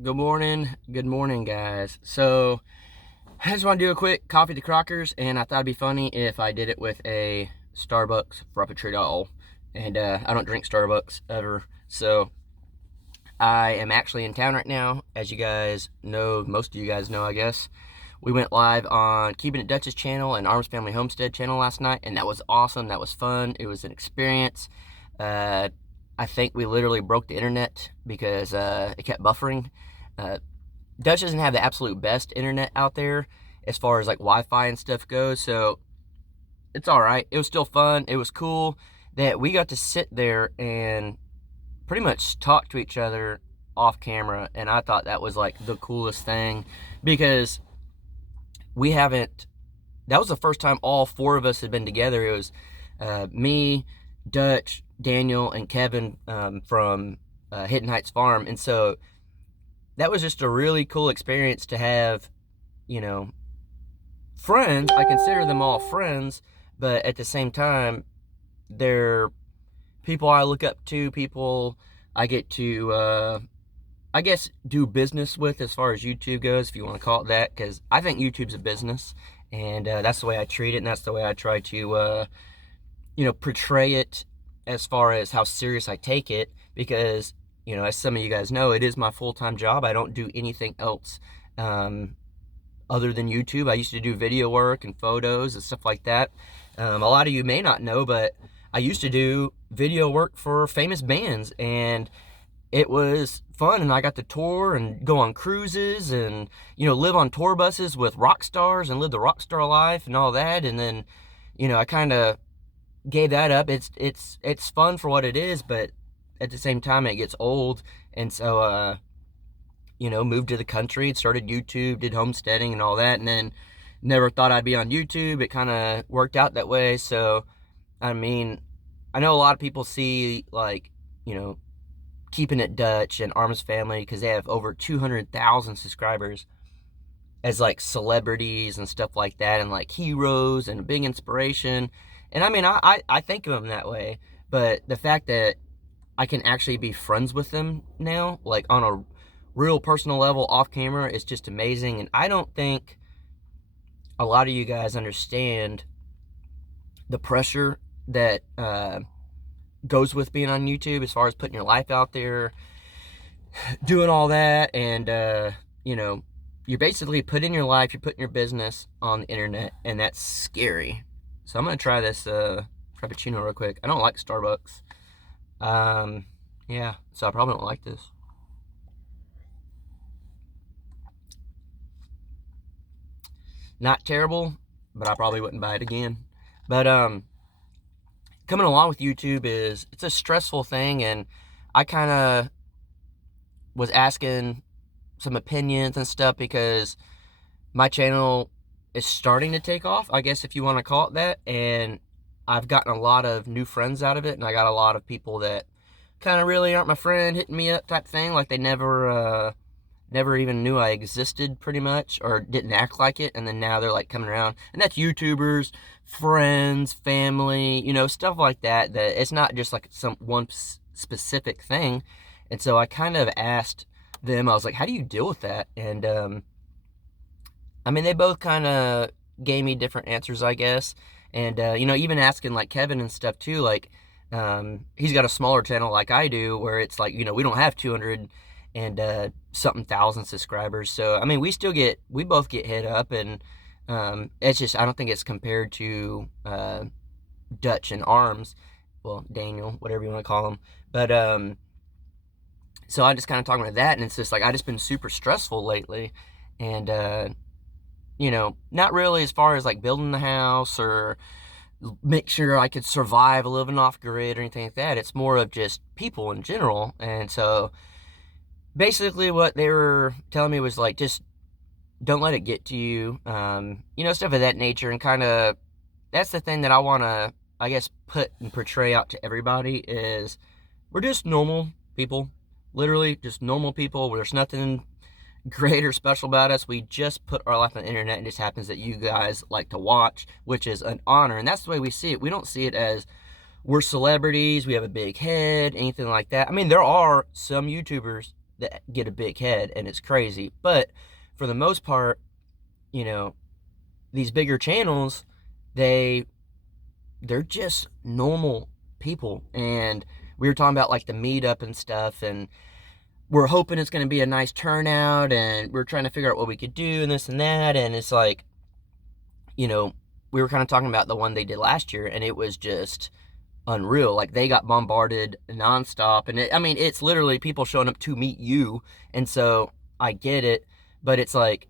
Good morning, guys. So, I just want to do a quick coffee to Crockers, and I thought it'd be funny if I did it with a Starbucks Frappuccino. And I don't drink Starbucks ever, so I am actually in town right now. As you guys know, most of you guys know, I guess. We went live on Keeping It Dutch's channel and Arms Family Homestead channel last night, and that was awesome. That was fun. It was an experience. Uh, I think we literally broke the internet because it kept buffering. Uh, Dutch doesn't have the absolute best internet out there as far as like Wi-Fi and stuff goes, so it's all right. It was still fun. It was cool that we got to sit there and pretty much talk to each other off camera, and I thought that was like the coolest thing because we haven't. That was the first time all four of us had been together. It was me, Dutch, Daniel, and Kevin from Hidden Heights Farm, and so that was just a really cool experience to have, you know, friends. I consider them all friends, but at the same time, they're people I look up to, people I get to, I guess, do business with as far as YouTube goes, if you want to call it that, because I think YouTube's a business, and that's the way I treat it, and that's the way I try to, portray it as far as how serious I take it, because as some of you guys know, it is my full-time job. I don't do anything else other than YouTube. I used to do video work and photos and stuff like that. A lot of you may not know, but I used to do video work for famous bands, and it was fun, and I got to tour and go on cruises and, live on tour buses with rock stars and live the rock star life and all that. And then, I kind of gave that up. It's fun for what it is, but at the same time, it gets old. And so, moved to the country, started YouTube, did homesteading and all that, and then never thought I'd be on YouTube. It kind of worked out that way. So, I mean, I know a lot of people see, like, Keeping It Dutch and Arms Family, because they have over 200,000 subscribers, as like celebrities and stuff like that, and like heroes and a big inspiration. And I mean, I think of them that way, but the fact that I can actually be friends with them now, like on a real personal level off camera, is just amazing. And I don't think a lot of you guys understand the pressure that goes with being on YouTube as far as putting your life out there, doing all that, and you're basically putting your life, you're putting your business on the internet, and that's scary. So I'm gonna try this Frappuccino real quick. I don't like Starbucks. Yeah, so I probably don't like this. Not terrible, but I probably wouldn't buy it again. But coming along with YouTube it's a stressful thing, and I kind of was asking some opinions and stuff because my channel is starting to take off, I guess, if you want to call it that, and I've gotten a lot of new friends out of it, and I got a lot of people that kind of really aren't my friend hitting me up type thing, like they never even knew I existed, pretty much, or didn't act like it, and then now they're like coming around. And that's YouTubers, friends, family, stuff like that, that it's not just like some one specific thing. And so I kind of asked them, I was like, how do you deal with that? And I mean, they both kind of gave me different answers, I guess. And even asking like Kevin and stuff too, like he's got a smaller channel like I do, where it's like, we don't have 200 and something thousand subscribers. So I mean, we both get hit up, and it's just, I don't think it's compared to Dutch and Arms, well, Daniel, whatever you want to call him. But so I just kind of talking about that, and it's just like, I just been super stressful lately, and not really as far as like building the house or make sure I could survive living off grid or anything like that. It's more of just people in general. And so basically what they were telling me was like, just don't let it get to you, stuff of that nature. And kind of, that's the thing that I want to, I guess, put and portray out to everybody, is we're just normal people, literally just normal people. There's nothing great or special about us. We just put our life on the internet, and it just happens that you guys like to watch, which is an honor. And that's the way we see it. We don't see it as we're celebrities, we have a big head, anything like that. I mean, there are some YouTubers that get a big head, and it's crazy. But for the most part, you know, these bigger channels, they're just normal people. And we were talking about like the meetup and stuff, and we're hoping it's going to be a nice turnout, and we're trying to figure out what we could do and this and that. And it's like, we were kind of talking about the one they did last year, and it was just unreal. Like, they got bombarded nonstop, and it's literally people showing up to meet you. And so I get it, but it's like,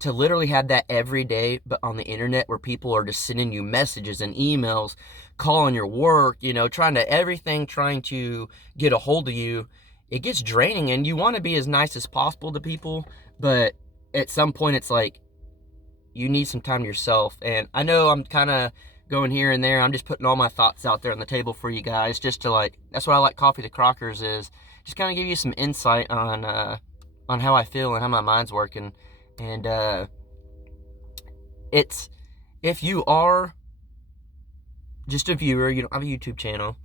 to literally have that every day, but on the internet, where people are just sending you messages and emails, calling your work, trying to get a hold of you, it gets draining. And you want to be as nice as possible to people, but at some point it's like, you need some time to yourself. And I know I'm kind of going here and there. I'm just putting all my thoughts out there on the table for you guys, just to that's what I like Coffee to Crockers, is just kind of give you some insight on how I feel and how my mind's working. And if you are just a viewer, you don't have a YouTube channel,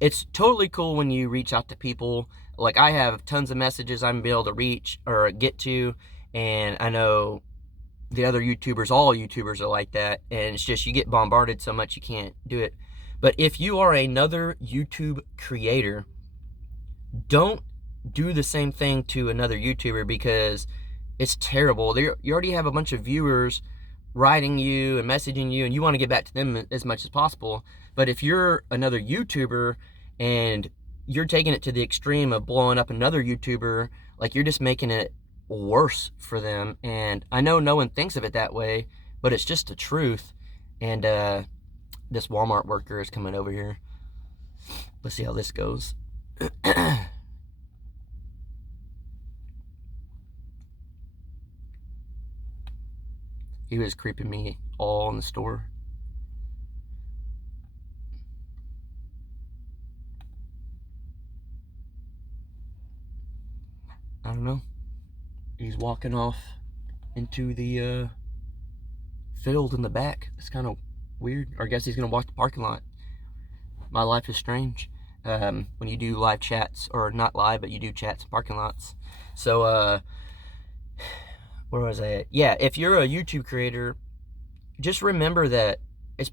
it's totally cool when you reach out to people. Like, I have tons of messages I'm able to reach or get to, and I know the other YouTubers, all YouTubers are like that, and it's just, you get bombarded so much you can't do it. But if you are another YouTube creator, don't do the same thing to another YouTuber, because it's terrible. You already have a bunch of viewers writing you and messaging you, and you want to get back to them as much as possible. But if you're another YouTuber and you're taking it to the extreme of blowing up another YouTuber, like, you're just making it worse for them. And I know no one thinks of it that way, but it's just the truth. And this Walmart worker is coming over here. Let's see how this goes. He was creeping me all in the store. I don't know. He's walking off into the field in the back. It's kind of weird. Or I guess he's going to walk the parking lot. My life is strange. When you do live chats, or not live, but you do chats in parking lots. So, where was I at? Yeah, if you're a YouTube creator, just remember that it's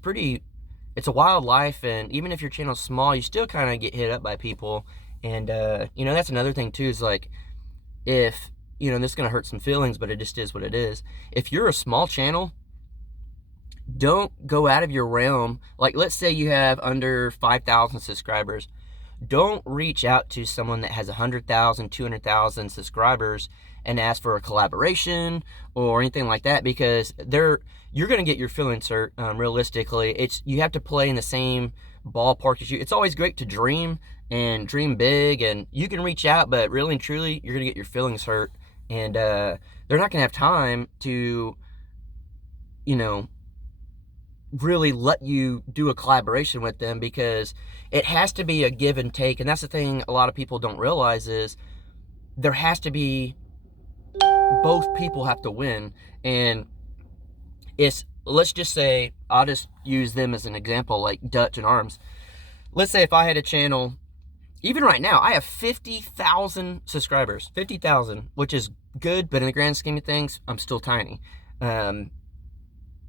a wild life, and even if your channel's small, you still kind of get hit up by people. And, that's another thing too, is like, if, this is going to hurt some feelings, but it just is what it is. If you're a small channel, don't go out of your realm. Like, let's say you have under 5,000 subscribers. Don't reach out to someone that has 100,000, 200,000 subscribers and ask for a collaboration or anything like that, because you're going to get your feelings hurt. Realistically, you have to play in the same ballpark as you. It's always great to dream and dream big, and you can reach out, but really and truly, you're going to get your feelings hurt. And they're not going to have time to, really let you do a collaboration with them, because it has to be a give and take. And that's the thing a lot of people don't realize, is there has to be, both people have to win. And let's just say, I'll just use them as an example, like Dutch and Arms. Let's say if I had a channel, even right now, I have 50,000 subscribers, 50,000, which is good, but in the grand scheme of things, I'm still tiny.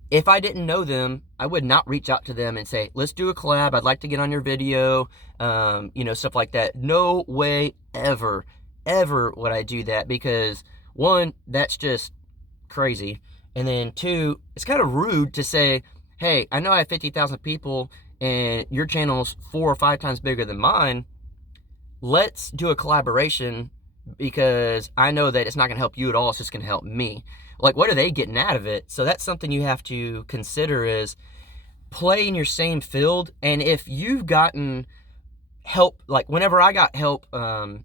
If I didn't know them, I would not reach out to them and say, let's do a collab, I'd like to get on your video, stuff like that. No way ever would I do that, because one, that's just crazy. And then two, it's kind of rude to say, hey, I know I have 50,000 people and your channel's 4 or 5 times bigger than mine. Let's do a collaboration, because I know that it's not going to help you at all. It's just going to help me. Like, what are they getting out of it? So that's something you have to consider, is play in your same field. And if you've gotten help, like whenever I got help, from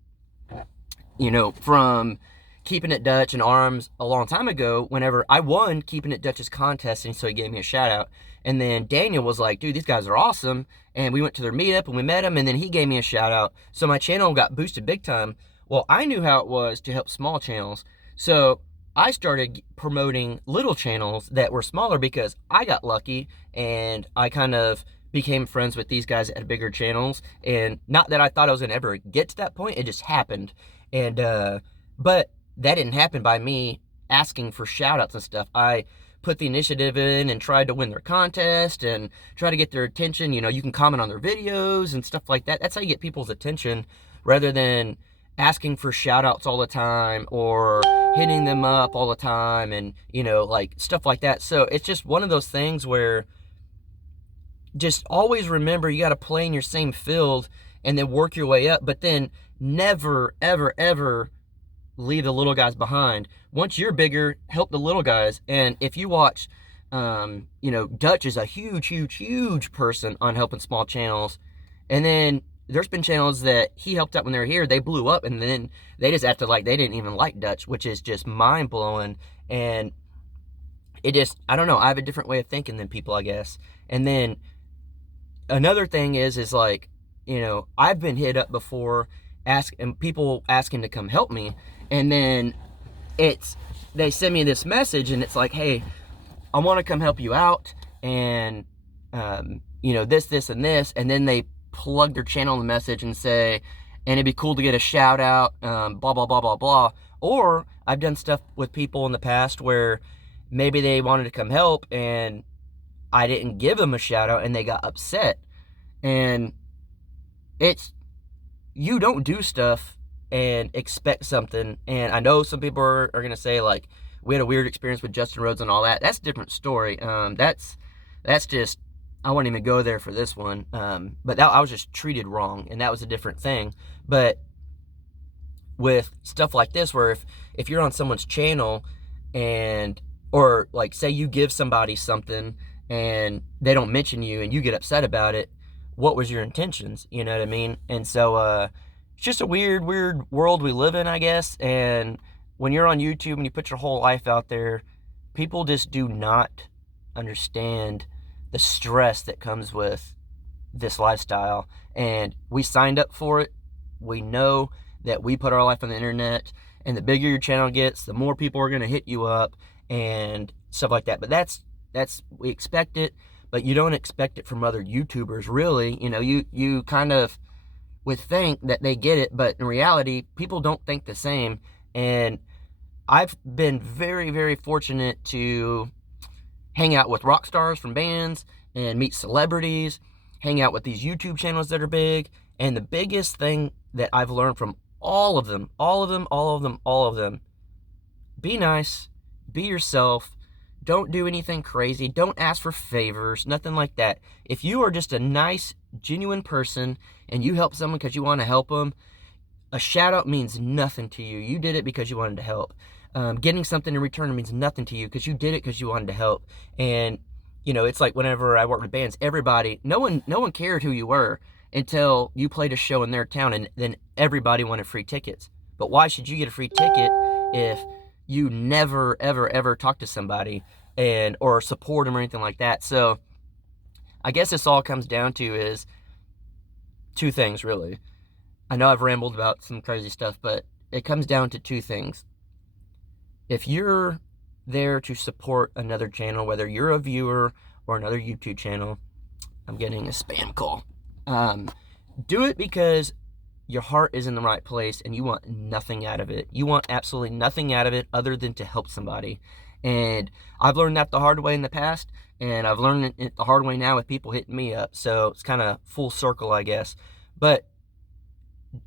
Keeping It Dutch and Arms a long time ago, whenever I won Keeping It Dutch's contest, and so he gave me a shout out. And then Daniel was like, dude, these guys are awesome. And we went to their meetup and we met him, and then he gave me a shout out. So my channel got boosted big time. Well, I knew how it was to help small channels. So I started promoting little channels that were smaller, because I got lucky and I kind of became friends with these guys that had bigger channels. And not that I thought I was going to ever get to that point, it just happened. And but that didn't happen by me asking for shout outs and stuff. I put the initiative in and tried to win their contest and try to get their attention. You can comment on their videos and stuff like that. That's how you get people's attention, rather than asking for shout outs all the time or hitting them up all the time and like stuff like that. So it's just one of those things where just always remember you got to play in your same field and then work your way up, but then never ever ever leave the little guys behind. Once you're bigger, help the little guys. And if you watch, Dutch is a huge person on helping small channels. And then there's been channels that he helped out when they were here. They blew up, and then they just acted like they didn't even like Dutch, which is just mind blowing. And it just, I don't know. I have a different way of thinking than people, I guess. And then another thing is like, I've been hit up before, people asking to come help me, and then they send me this message, and it's like, hey, I want to come help you out, and this and this, and then they plug their channel in the message and say, and it'd be cool to get a shout out, blah blah blah blah blah. Or I've done stuff with people in the past where maybe they wanted to come help and I didn't give them a shout out and they got upset. And you don't do stuff and expect something. And I know some people are going to say, like, we had a weird experience with Justin Rhodes and all that. That's a different story. That's just, I won't even go there for this one. But I was just treated wrong, and that was a different thing. But with stuff like this, where if you're on someone's channel or like, say you give somebody something and they don't mention you and you get upset about it, what was your intentions? You know what I mean? And so it's just a weird world we live in, I guess. And when you're on YouTube and you put your whole life out there, people just do not understand the stress that comes with this lifestyle. And we signed up for it. We know that we put our life on the internet, and the bigger your channel gets, the more people are going to hit you up and stuff like that. But that's we expect it, but you don't expect it from other YouTubers, really. You kind of would think that they get it, but in reality, people don't think the same. And I've been very, very fortunate to hang out with rock stars from bands and meet celebrities, hang out with these YouTube channels that are big. And the biggest thing that I've learned from all of them, be nice, be yourself, don't do anything crazy, don't ask for favors, nothing like that. If you are just a nice, genuine person and you help someone because you want to help them, a shout out means nothing to you. You did it because you wanted to help. Getting something in return means nothing to you because you did it because you wanted to help. And it's like whenever I worked with bands, no one cared who you were until you played a show in their town, and then everybody wanted free tickets. But why should you get a free ticket if you never ever ever talk to somebody or support them or anything like that? So I guess this all comes down to is two things, really. I know I've rambled about some crazy stuff, but it comes down to two things. If you're there to support another channel, whether you're a viewer or another YouTube channel, I'm getting a spam call. Do it because your heart is in the right place and you want nothing out of it. You want absolutely nothing out of it other than to help somebody. And I've learned that the hard way in the past, and I've learned it the hard way now with people hitting me up. So it's kind of full circle, I guess. But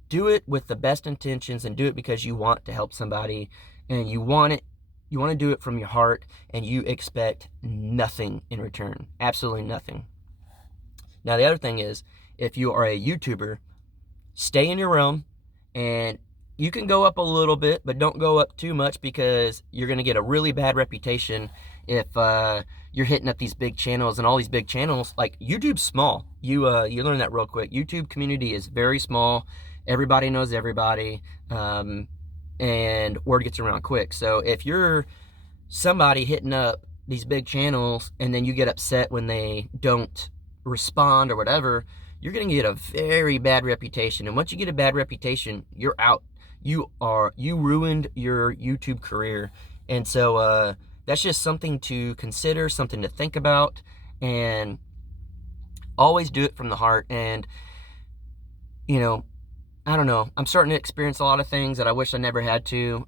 do it with the best intentions and do it because you want to help somebody, and you want to do it from your heart, and you expect nothing in return. Absolutely nothing. Now, the other thing is, if you are a YouTuber, stay in your realm, and you can go up a little bit, but don't go up too much, because you're going to get a really bad reputation if you're hitting up these big channels. And all these big channels, like, YouTube's small. You learn that real quick. YouTube community is very small. Everybody knows everybody, and word gets around quick. So if you're somebody hitting up these big channels and then you get upset when they don't respond or whatever, you're going to get a very bad reputation. And once you get a bad reputation, you're out. You ruined your YouTube career. And so that's just something to consider, something to think about, and always do it from the heart. And I don't know. I'm starting to experience a lot of things that I wish I never had to.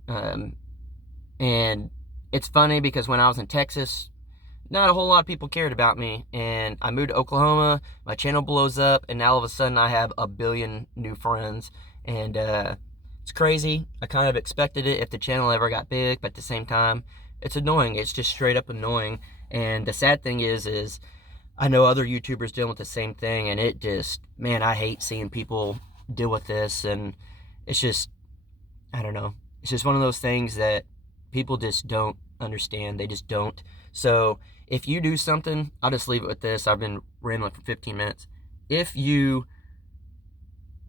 And it's funny because when I was in Texas, not a whole lot of people cared about me. And I moved to Oklahoma, my channel blows up, and now all of a sudden I have a billion new friends. And it's crazy. I kind of expected it if the channel ever got big, but at the same time, it's annoying. It's just straight up annoying. And the sad thing is I know other YouTubers dealing with the same thing, and it just, man, I hate seeing people deal with this. And it's just, I don't know. It's just one of those things that people just don't understand. They just don't. So if you do something, I'll just leave it with this. I've been rambling for 15 minutes. If you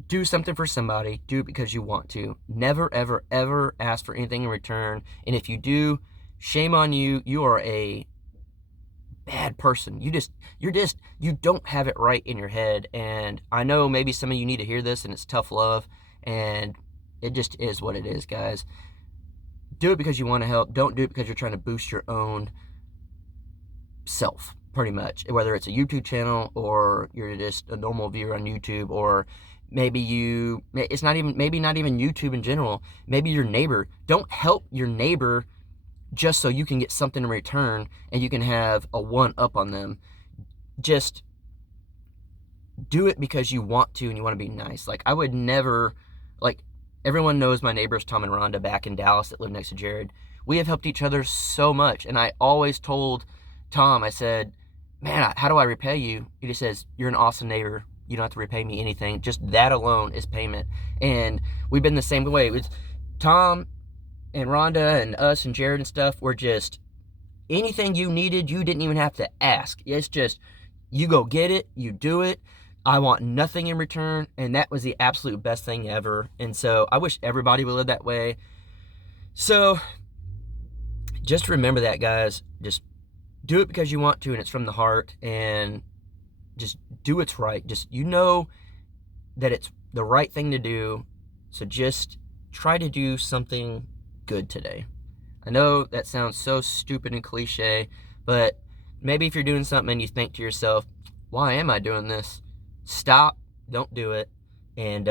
do something for somebody, do it because you want to. Never, ever, ever ask for anything in return. And if you do, shame on you. You are a bad person. You don't have it right in your head. And I know maybe some of you need to hear this, and it's tough love. And it just is what it is, guys. Do it because you want to help. Don't do it because you're trying to boost your own self, pretty much. Whether it's a YouTube channel or you're just a normal viewer on YouTube, or maybe it's not even YouTube in general. Maybe your neighbor. Don't help your neighbor just so you can get something in return and you can have a one-up on them. Just do it because you want to and you want to be nice. Like, I would never, like, everyone knows my neighbors Tom and Rhonda back in Dallas that live next to Jared. We have helped each other so much, and I always told Tom, I said, man, how do I repay you? He just says, you're an awesome neighbor. You don't have to repay me anything. Just that alone is payment. And we've been the same way. It's Tom and Rhonda and us and Jared and stuff. We're just, anything you needed, you didn't even have to ask. It's just, you go get it, you do it. I want nothing in return, and that was the absolute best thing ever. And so I wish everybody would live that way. So just remember that, guys. Just do it because you want to, and it's from the heart, and just do what's right. Just, you know that it's the right thing to do, so just try to do something good today. I know that sounds so stupid and cliche, but maybe if you're doing something and you think to yourself, why am I doing this? Stop, don't do it, and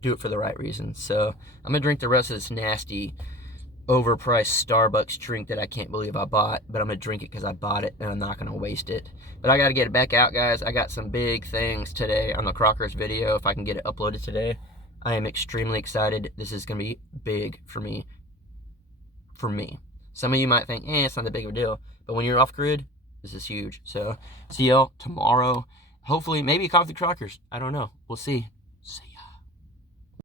do it for the right reasons. So I'm gonna drink the rest of this nasty overpriced Starbucks drink that I can't believe I bought, but I'm gonna drink it because I bought it and I'm not gonna waste it. But I gotta get it back out, guys. I got some big things today on the Crockers video. If I can get it uploaded today, I am extremely excited. This is gonna be big for me. Some of you might think, it's not that big of a deal, but when you're off grid, this is huge. So see y'all tomorrow. Hopefully, maybe Coffee Crockers. I don't know. We'll see.